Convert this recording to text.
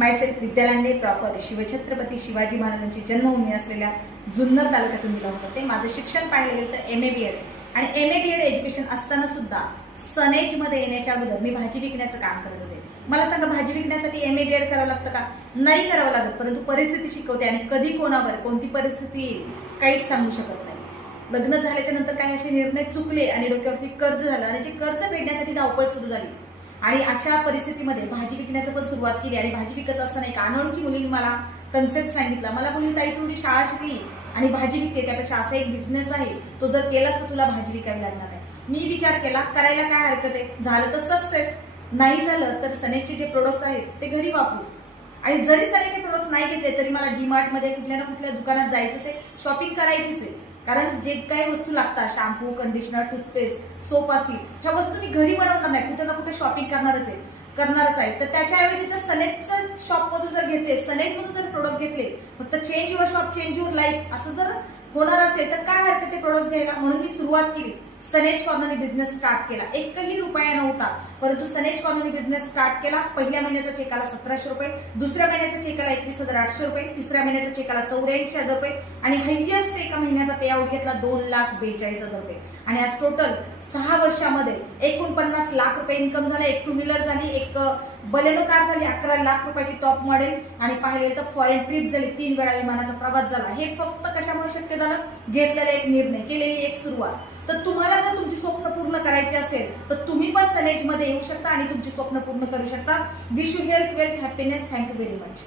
Myself विद्या Lande, proper Shivchhatrapati Shivaji महाराजांची जन्मभूमी असलेल्या जुन्नर तालुक्यातून बिलॉंग करते। माझं शिक्षण पाहायला गेलं तर MA BEd आणि MA BEd एज्युकेशन असताना सुद्धा सनेजमध्ये येण्याच्या अगोदर मी भाजी विकण्याचं काम करत होते। मला सांगा, भाजी विकण्यासाठी MA BEd करावं लागतं का? नाही करावं लागत, परंतु परिस्थिती शिकवते आणि कधी कोणावर कोणती परिस्थिती येईल काहीच सांगू शकत नाही। लग्न झाल्याच्या नंतर काही असे निर्णय चुकले आणि डोक्यावरती कर्ज झालं आणि ते कर्ज फेडण्यासाठी धावपळ सुरू झाली आणि अशा परिस्थितीमध्ये भाजी विकण्याचं पण सुरुवात केली। आणि भाजी विकत असताना एक अनोळखी मुलीने मला कन्सेप्ट सांगितला। मला बोलली, ताई तू शाळा शिकली आणि भाजी विकते, त्यापेक्षा असा एक बिझनेस आहे, तो जर केलास तर तुला भाजी विकावी लागणार नाही। मी विचार केला, करायला काय हरकत आहे, झालं तर सक्सेस, नाही झालं तर सनेजचे जे प्रोडक्ट्स आहेत ते घरी वापरू। आणि जरी सनेजचे प्रोडक्ट्स नाही घेतले तरी मला डीमार्ट मध्ये कुठल्या ना कुठल्या दुकानात जायचंच आहे, शॉपिंग करायचीच आहे, कारण जे काही वस्तू लागतात, शॅम्पू, कंडिशनर, टूथपेस्ट, सोप असतील, ह्या वस्तू मी घरी बनवणार नाही, कुठे ना कुठे शॉपिंग करणारच आहे। तर त्याच्याऐवजी जर सनेजचं शॉप मधून जर घेतले, सनेज मधून जर प्रोडक्ट घेतले, फक्त change your shop change your life असं जर होणार असेल तर काय हरकत आहे प्रोडक्ट्स घ्यायला। म्हणून मी सुरुवात केली, सनेज कॉर्नरने बिझनेस स्टार्ट केला। एकही रुपया नव्हता, परंतु सनेज कॉर्नरने बिझनेस स्टार्ट केला। पहिल्या महिन्याचा चेक आला 1700 रुपये, दुसऱ्या महिन्याचा चेक आला 21,800 रुपये, तिसऱ्या महिन्याचा चेक आला 84,000 रुपये आणि हायएस्ट एका महिन्याचा पे आउट घेतला 2,42,000 रुपये। आणि आज टोटल 6 वर्षामध्ये 49 लाख रुपये इन्कम झाला। एक टू व्हीलर झाली, एक बलेनो कार झाली, 11 लाख रुपयाची टॉप मॉडेल आणि पाहिले तर फॉरेन ट्रिप झाली, 3 वेळा विमानाचा प्रवास झाला। हे फक्त कशामुळे शक्य झालं? घेतलेला एक निर्णय, केलेली एक सुरुवात। तर तुम्हाला जर तुमची स्वप्न पूर्ण करायची असेल तर तुम्ही पण सनेजमध्ये येऊ शकता आणि तुमची स्वप्न पूर्ण करू शकता। Wish you health, wealth, happiness. Thank you very much.